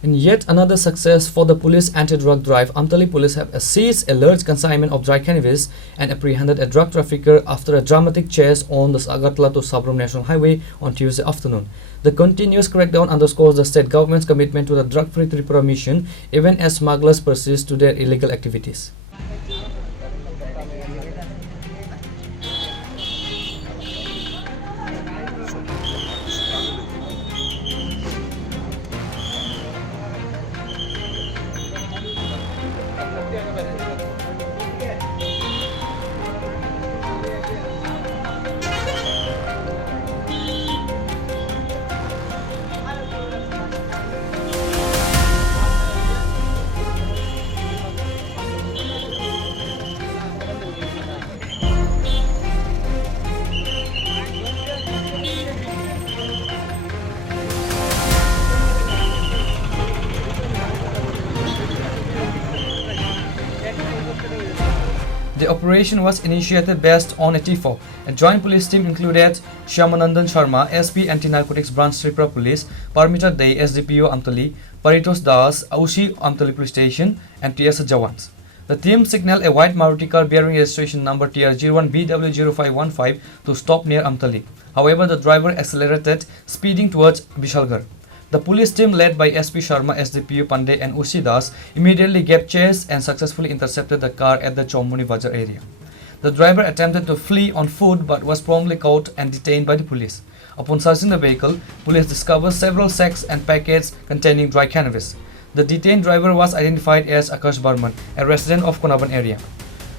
In yet another success for the police anti-drug drive, Amtali Police have seized a large consignment of dry cannabis and apprehended a drug trafficker after a dramatic chase on the Agartala-Sabroom National Highway on Tuesday afternoon. The continuous crackdown underscores the state government's commitment to the drug-free Tripura mission, even as smugglers persist to their illegal activities. The operation was initiated based on a TIFO. A joint police team included Shyamanandan Sharma, SP Anti-Narcotics Branch Tripura Police, Parmita Dey, SDPO Amtali, Paritos Das, Aushi Amtali Police Station, and TS Jawans. The team signaled a white Maruti car bearing registration number TR01BW0515 to stop near Amtali. However, the driver accelerated, speeding towards Bishalgarh. The police team led by SP Sharma, SDPU Pandey and Ushi Das immediately gave chase and successfully intercepted the car at the Chomuni Bazaar area. The driver attempted to flee on foot but was promptly caught and detained by the police. Upon searching the vehicle, police discovered several sacks and packets containing dry cannabis. The detained driver was identified as Akash Barman, a resident of Konaban area.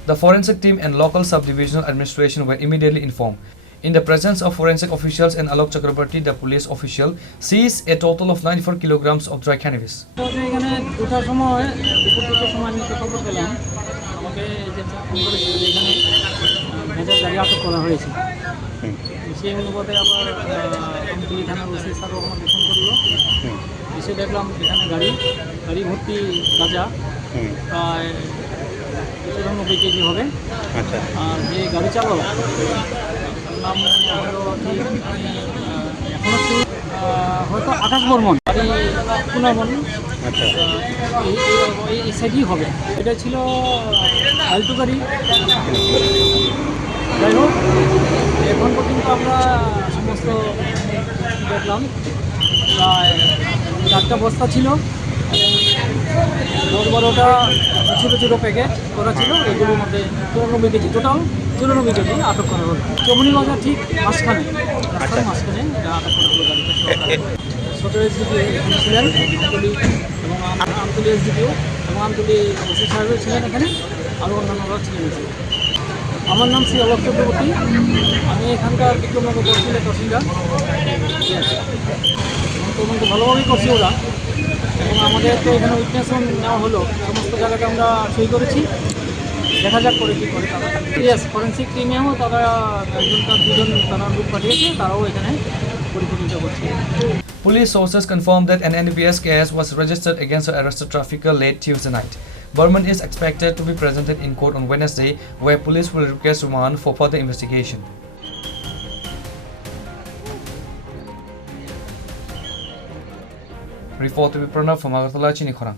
The forensic team and local subdivisional administration were immediately informed. In the presence of forensic officials and Alok Chakrabarti, the police official seized a total of 94 kilograms of dry cannabis. হয়তো আকাশ বর্মন পুনর্বন সেটি হবে। এটা ছিল Alto গাড়ি। যাই হোক, এখন পর্যন্ত আমরা সমস্ত দেখলাম প্রায় 4টা বস্তা ছিল, 10-12টা ছোটো ছোটো প্যাকেট করা ছিল। এগুলোর মধ্যে 94 কেজি, টোটাল 94 কেজি আটক করা হলো। চমনি বাজার ঠিক মাঝখানে, রাস্তার মাঝখানে এটা আটক করা হলো গাড়িটা। 17 এসডিপিও ছিলেন আমতলি এবং আমতলি এসডিপিও এবং আমতলি ওসি সাহেব ছিলেন এখানে, আরও অন্যান্যরা ছিলেন। আমার নাম শ্রী অলক চক্রবর্তী, আমি এখানকার বিক্রমনগর তহসিলের তহসিলদার। তদন্ত ভালোভাবেই করছি ওরা, এবং আমাদের তো এখানে উইটনেসও নেওয়া হলো। সমস্ত জায়গাতে আমরা সই করেছি, দেখা যাক করে কী করে তারা। ইয়েস, ফরেন্সিক টিমেও তারা দুজন তারা গ্রুপ পাঠিয়েছে, তারাও এখানে পরিচালিত করছে। Police sources confirmed that an NDPS case was registered against the arrested trafficker late Tuesday night. Burman is expected to be presented in court on Wednesday, where police will request remand for further investigation. Report to be Pranav from Agartala, Chini, Khorang.